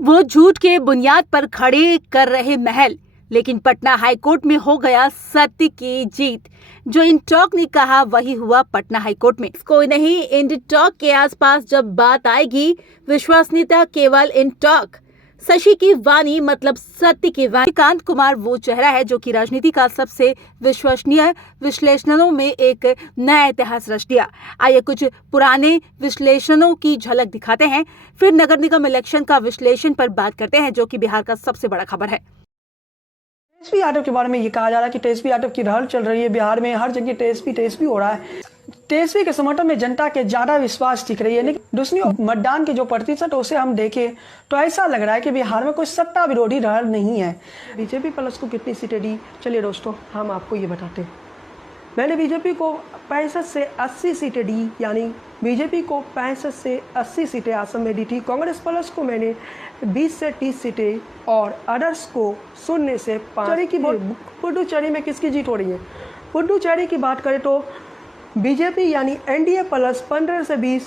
वो झूठ के बुनियाद पर खड़े कर रहे महल, लेकिन पटना हाईकोर्ट में हो गया सत्य की जीत। जो इंटॉक ने कहा वही हुआ पटना हाईकोर्ट में। कोई नहीं, इंटॉक के आसपास जब बात आएगी, विश्वसनीयता केवल इंटॉक। शशि की वाणी मतलब सत्य की वाणी। कांत कुमार वो चेहरा है जो कि राजनीति का सबसे विश्वसनीय विश्लेषणों में एक नया इतिहास रच दिया। आइए कुछ पुराने विश्लेषणों की झलक दिखाते हैं, फिर नगर निगम इलेक्शन का विश्लेषण पर बात करते हैं, जो कि बिहार का सबसे बड़ा खबर है। तेजस्वी यादव के बारे में ये कहा जा रहा है कि तेजस्वी यादव की रहल चल रही है बिहार में, हर जगह तेजस्वी हो रहा है। तेजस्वी के समर्थन में जनता के ज्यादा विश्वास दिख रही है, लेकिन दूसरी मतदान के जो प्रतिशत उसे हम देखें तो ऐसा लग रहा है कि बिहार में कोई सत्ता विरोधी रहल नहीं है। बीजेपी प्लस को कितनी सीटें दी, चलिए दोस्तों हम आपको ये बताते हैं। मैंने बीजेपी को 65 से 80 सीटें दी, यानी बीजेपी को 65 से 80 सीटें असम में दी थी। कांग्रेस प्लस को मैंने 20 से 30 सीटें और अदर्स को 0 से 5 की। पुडुचेरी में किसकी जीत हो रही है? पुडुचेरी की बात करें तो बीजेपी यानी एनडीए प्लस 15 से 20,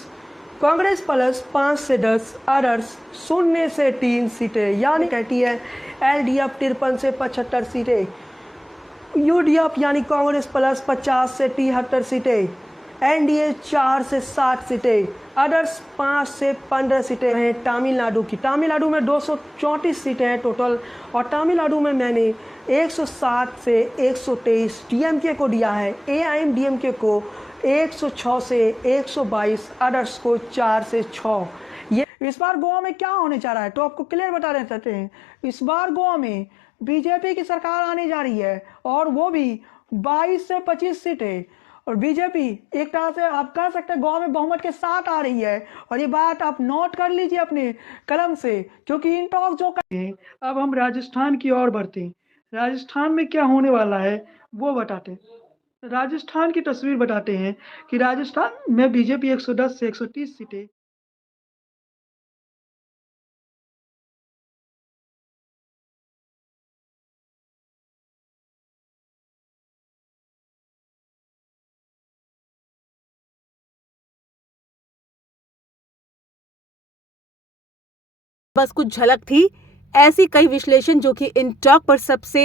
कांग्रेस प्लस 5 से 10, अदर्स 0 से 3 सीटें, यानी कहती है एलडीएफ 53 से 75 सीटें, यूडीएफ यानी कांग्रेस प्लस 50 से 73 सीटें, एनडीए 4 से 60 सीटें, अदर्स 5 से 15 सीटें हैं। तमिलनाडु में 234 सीटें हैं टोटल, और तमिलनाडु में मैंने 107 से 123 डीएमके को दिया है, एआईएमडीएमके को 106 से 122, अदर्स को 4 से 6। ये इस बार गोवा में क्या होने जा रहा है तो आपको क्लियर बता रहे चाहते हैं। इस बार गोवा में बीजेपी की सरकार आने जा रही है, और वो भी 22 से 25 सीटें, और बीजेपी एक तरह से आप कह सकते हैं गोवा में बहुमत के साथ आ रही है। और ये बात आप नोट कर लीजिए अपने कलम से, क्योंकि इन टॉक जो करते हैं। अब हम राजस्थान की ओर बढ़ते हैं। राजस्थान में क्या होने वाला है वो बताते हैं। राजस्थान की तस्वीर बताते हैं कि राजस्थान में बीजेपी 110 से 130 सीटें, बस कुछ झलक थी। ऐसी कई विश्लेषण जो कि इंटॉक पर सबसे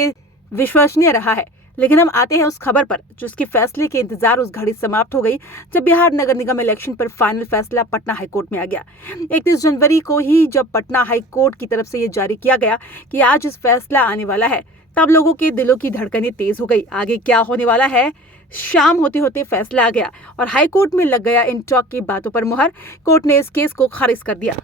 विश्वसनीय रहा है। लेकिन हम आते हैं उस खबर पर जिसके फैसले के इंतजार उस घड़ी समाप्त हो गई जब बिहार नगर निगम इलेक्शन पर फाइनल फैसला पटना हाईकोर्ट में आ गया। 31 जनवरी को ही जब पटना हाईकोर्ट की तरफ से ये जारी किया गया कि आज इस फैसला आने वाला है, तब लोगों के दिलों की धड़कनें तेज हो गई। आगे क्या होने वाला है? शाम होते होते फैसला आ गया और हाईकोर्ट में लग गया इंटॉक की बातों पर मुहर। कोर्ट ने इस केस को खारिज कर दिया।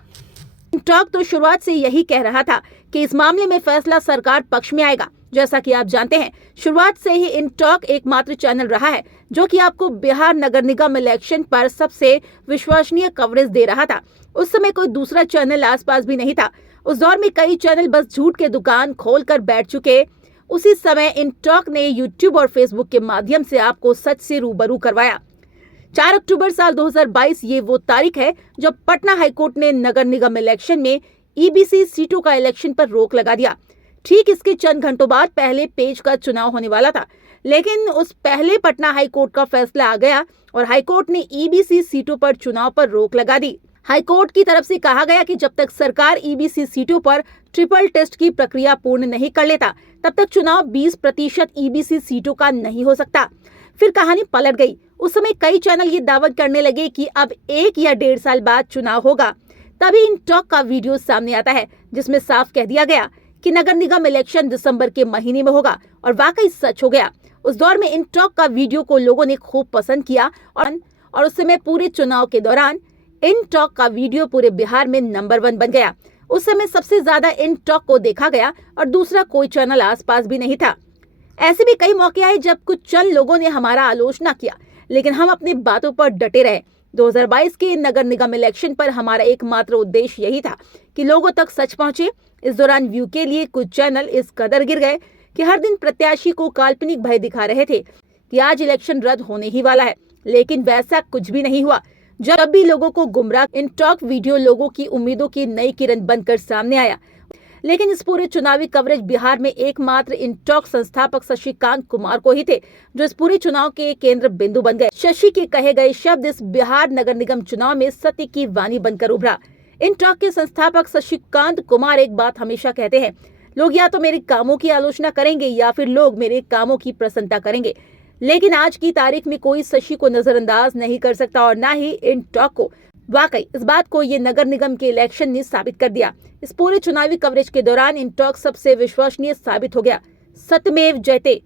इंटॉक तो शुरुआत से यही कह रहा था कि इस मामले में फैसला सरकार पक्ष में आएगा। जैसा कि आप जानते हैं, शुरुआत से ही इंटॉक एकमात्र चैनल रहा है जो कि आपको बिहार नगर निगम इलेक्शन पर सबसे विश्वसनीय कवरेज दे रहा था। उस समय कोई दूसरा चैनल आसपास भी नहीं था। उस दौर में कई चैनल बस झूठ के दुकान खोलकर बैठ चुके। उसी समय इंटॉक ने यूट्यूब और फेसबुक के माध्यम से आपको सच से रूबरू करवाया। 4 अक्टूबर साल 2022 ये वो तारीख है जब पटना हाईकोर्ट ने नगर निगम इलेक्शन में ईबीसी सीटों का इलेक्शन पर रोक लगा दिया। ठीक इसके चंद घंटों बाद पहले पेज का चुनाव होने वाला था, लेकिन उस पहले पटना हाईकोर्ट का फैसला आ गया और हाईकोर्ट ने ईबीसी सीटों पर चुनाव पर रोक लगा दी। हाईकोर्ट की तरफ से कहा गया कि जब तक सरकार ईबीसी सीटों पर ट्रिपल टेस्ट की प्रक्रिया पूर्ण नहीं कर लेता, तब तक चुनाव 20% ईबीसी सीटों का नहीं हो सकता। फिर कहानी पलट गई। उस समय कई चैनल ये दावा करने लगे कि अब 1 या 1.5 साल बाद चुनाव होगा। तभी इंटॉक का वीडियो सामने आता है जिसमें साफ कह दिया गया कि नगर निगम इलेक्शन दिसंबर के महीने में होगा, और वाकई सच हो गया। उस दौर में इंटॉक का वीडियो को लोगों ने खूब पसंद किया और उस समय पूरे चुनाव के दौरान इंटॉक का वीडियो पूरे बिहार में नंबर 1 बन गया। उस समय सबसे ज्यादा इंटॉक को देखा गया और दूसरा कोई चैनल आसपास भी नहीं था। ऐसे भी कई मौके आए जब कुछ चंद लोगों ने हमारा आलोचना किया, लेकिन हम अपनी बातों पर डटे रहे। 2022 के नगर निगम इलेक्शन पर हमारा एकमात्र उद्देश्य यही था कि लोगों तक सच पहुंचे। इस दौरान व्यू के लिए कुछ चैनल इस कदर गिर गए कि हर दिन प्रत्याशी को काल्पनिक भय दिखा रहे थे कि आज इलेक्शन रद्द होने ही वाला है, लेकिन वैसा कुछ भी नहीं हुआ। जब भी लोगों को गुमराह इंटॉक वीडियो लोगों की उम्मीदों की नई किरण बनकर सामने आया। लेकिन इस पूरे चुनावी कवरेज बिहार में एकमात्र इंटॉक संस्थापक शशि कांत कुमार को ही थे, जो इस पूरे चुनाव के केंद्र बिंदु बन गए। शशि के कहे गए शब्द इस बिहार नगर निगम चुनाव में सत्य की वाणी बनकर उभरा। इंटॉक के संस्थापक शशिकांत कुमार एक बात हमेशा कहते हैं, लोग या तो मेरे कामों की आलोचना करेंगे या फिर लोग मेरे कामों की प्रशंसा करेंगे, लेकिन आज की तारीख में कोई शशि को नजरअंदाज नहीं कर सकता और ना ही इंटॉक को। वाकई इस बात को ये नगर निगम के इलेक्शन ने साबित कर दिया। इस पूरे चुनावी कवरेज के दौरान इंटॉक सबसे विश्वसनीय साबित हो गया। सत्यमेव जयते।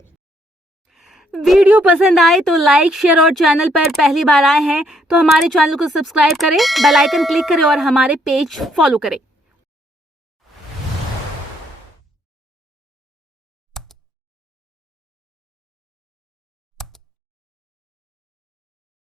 वीडियो पसंद आए तो लाइक, शेयर और चैनल पर पहली बार आए हैं तो हमारे चैनल को सब्सक्राइब करें, बेल आइकन क्लिक करें और हमारे पेज फॉलो करें।